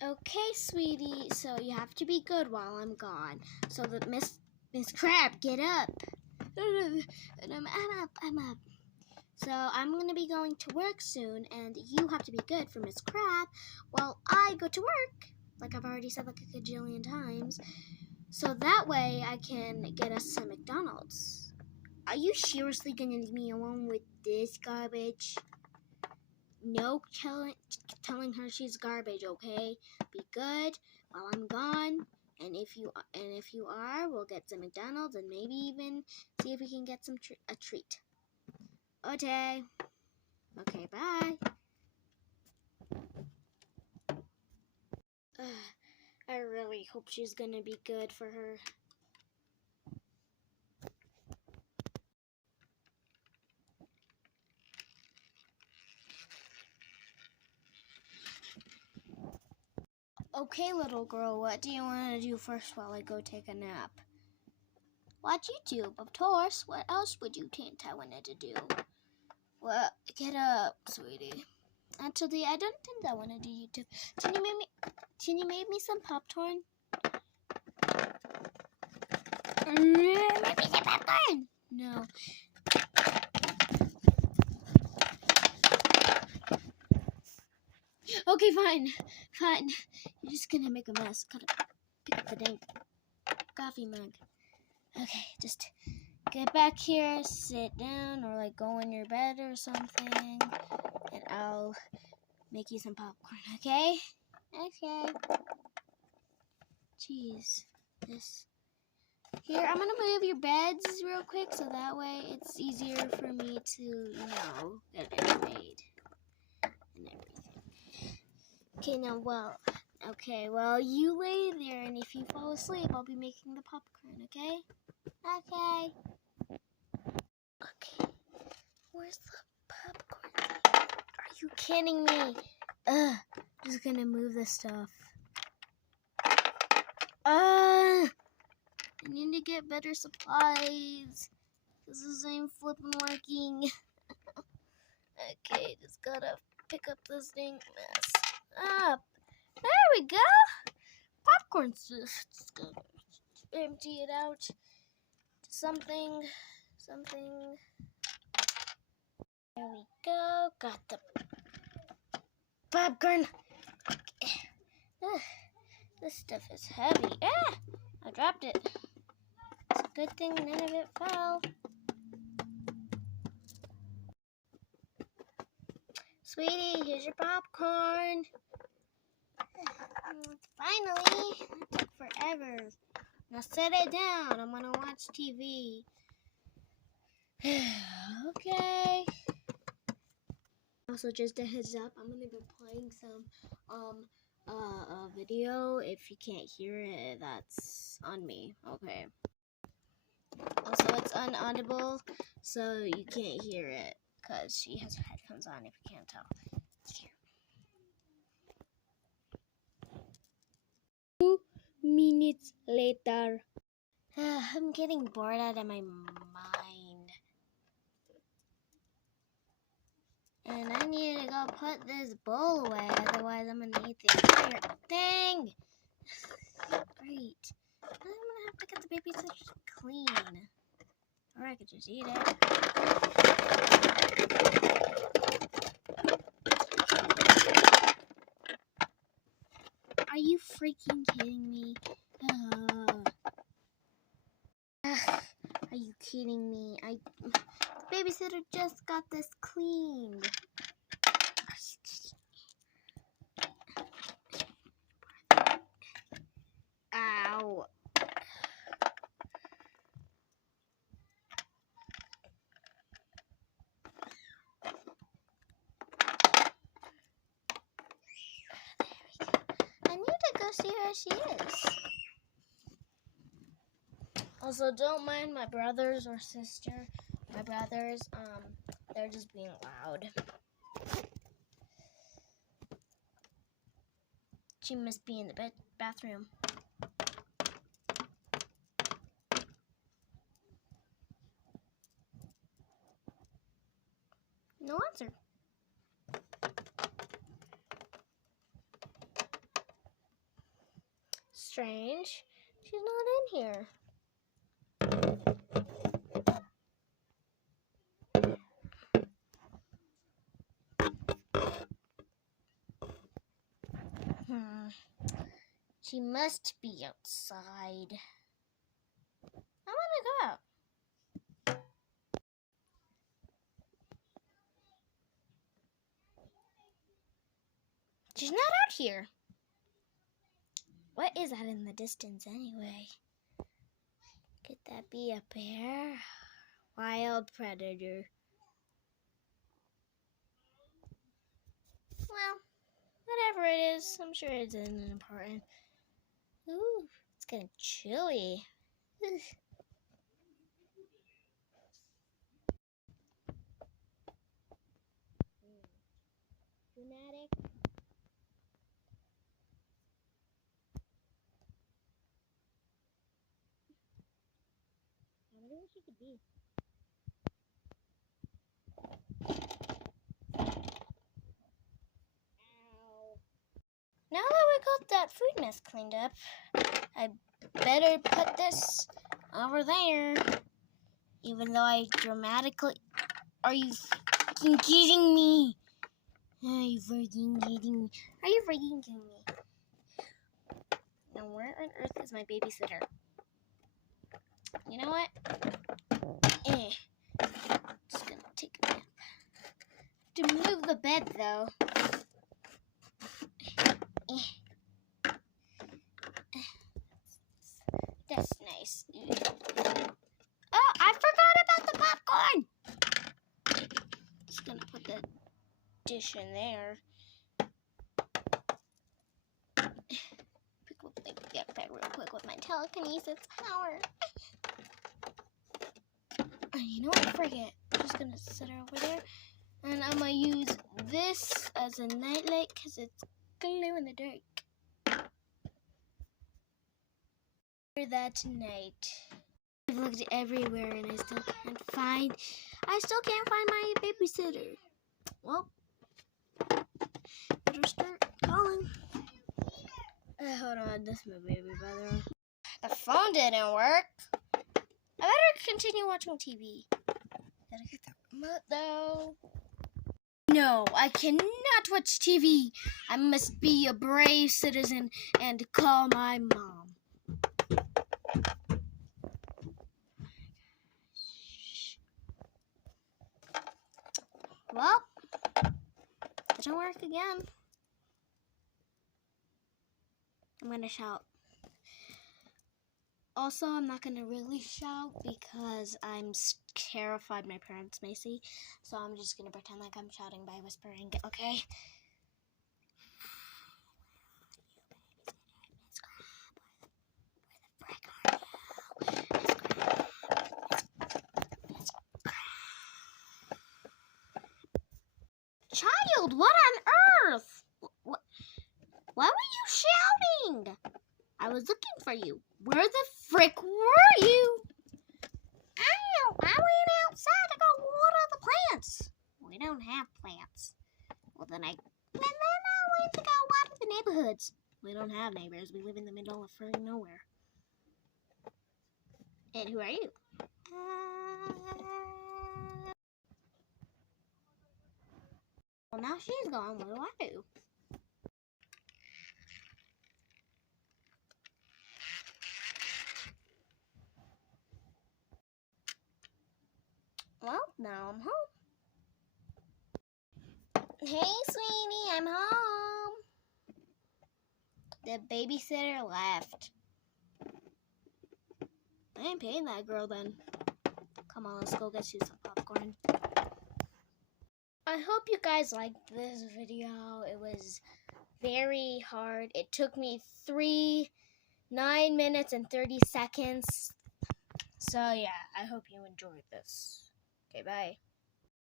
Okay, sweetie, so you have to be good while I'm gone. So that Miss Crab, get up. I'm up. So I'm going to be going to work soon, and you have to be good for Miss Crab while I go to work, like I've already said like a gajillion times. So that way I can get us some McDonald's. Are you seriously going to leave me alone with this garbage? No telling her she's garbage, okay? Be good while I'm gone, and if you are, we'll get some McDonald's and maybe even see if we can get a treat. Okay. Okay, bye. I really hope she's gonna be good for her. Okay, little girl, what do you want to do first while I go take a nap? Watch YouTube, of course. What else would you think I wanted to do? Well, get up, sweetie. Actually, I don't think I want to do YouTube. Can you make me some popcorn? Make me some popcorn! No. Okay, fine. You're just gonna make a mess. Gotta pick up the dang coffee mug. Okay, just get back here, sit down, or like go in your bed or something, and I'll make you some popcorn, okay? Okay. Jeez. Here, I'm gonna move your beds real quick so that way it's easier for me to, get it made and everything. Okay, well, you lay there, and if you fall asleep, I'll be making the popcorn, okay? Okay. Okay. Where's the popcorn? Are you kidding me? Just gonna move this stuff. I need to get better supplies. This ain't flipping working. Okay, just gotta pick up this dang mess up. There we go. Popcorn's just gonna empty it out to something. There we go. Got the popcorn. This stuff is heavy. I dropped it. It's a good thing none of it fell. Sweetie, here's your popcorn. Finally, it took forever. Now set it down. I'm gonna watch TV. Okay. Also, just a heads up, I'm gonna be playing some video. If you can't hear it, that's on me. Okay. Also, it's unaudible, so you can't hear it because she has her headphones on. If you can't tell. Here. 2 minutes later. I'm getting bored out of my mind. And I need to go put this bowl away, otherwise I'm gonna eat the entire thing. Great. I'm gonna have to get the babysitter clean. Or I could just eat it. Are you freaking kidding me? Are you kidding me? The babysitter just got this cleaned. Are you kidding me? Ow. I need to go see where she is. Also, don't mind my brothers or sister. My brothers, they're just being loud. She must be in the bathroom. No answer. strange. She's not in here. She must be outside. I want to go out. She's not out here. What is that in the distance anyway? Could that be a bear? Wild predator. Well, whatever it is, I'm sure it isn't important. Ooh, it's getting chilly. Ugh. Dramatic. I wonder what she could be. Ow. Now that we got that food mess cleaned up, I better put this over there. Even though I dramatically... Are you freaking kidding me? Are you freaking kidding me? Are you freaking kidding me? Now where on earth is my babysitter? You know what? Just gonna take a nap. To move the bed though. That's nice. Oh, I forgot about the popcorn! Just gonna put the dish in there. Get back real quick with my telekinesis power. You know what? Forget. I'm just gonna set her over there. And I'm gonna use this as a nightlight because it's glow in the dark. For that night. I've looked everywhere and I still can't find my babysitter. Well, better start calling. Hold on, this is my baby brother. The phone didn't work. I better continue watching TV. Gotta get the remote though. No, I cannot watch TV. I must be a brave citizen and call my mom. Well, didn't work again. I'm gonna shout. Also, I'm not gonna really shout because I'm terrified my parents may see. So I'm just gonna pretend like I'm shouting by whispering, okay? Child, what on earth? Why were you shouting? I was looking for you. Where the frick were you? Ow! I went outside to go water the plants. We don't have plants. Well, then I went to go water the neighborhoods. We don't have neighbors. We live in the middle of friggin' nowhere. And who are you? Well, now she's gone. What do I do? Well, now I'm home. Hey, sweetie, I'm home. The babysitter left. I ain't paying that girl then. Come on, let's go get you some popcorn. I hope you guys liked this video. It was very hard. It took me 9 minutes and 30 seconds. So yeah, I hope you enjoyed this. Okay, bye.